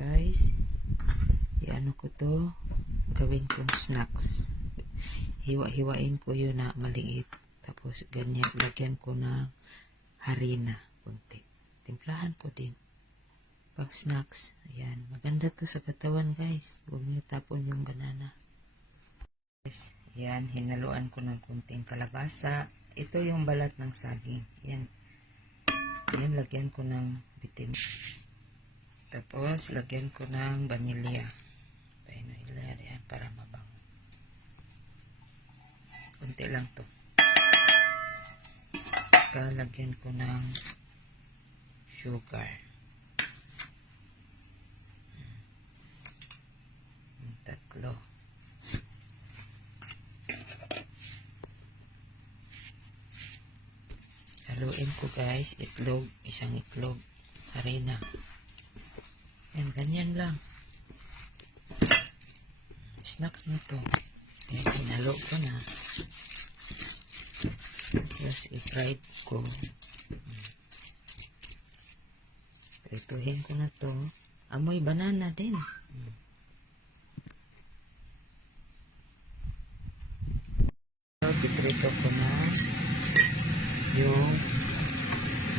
Guys, iano ko to, gawin kong snacks. Hiwa-hiwain ko yun na maliit. Tapos ganyan, lagyan ko ng harina kunti. Timplahan ko din. Pang snacks. Ayan, maganda to sa katawan guys. Huwag niyo tapon yung banana. Guys, ayan, hinaluan ko ng kunting kalabasa. Ito yung balat ng saging. Ayan. Ayan, lagyan ko ng bitin. Tapos, lagyan ko ng vanilya. Vanilya, ayan, para mabango. Kunti lang to. Saka, lagyan ko ng sugar. Tatlo. Haluin ko guys, itlog, isang itlog, harina. Yan, ganyan lang. Snacks na to. Yan, hinalo ko na. Tapos, i-fried ko. Prituhin ko na to. Amoy banana din. Piprito ko na yung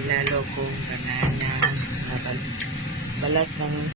ilalo kong banana na balat ng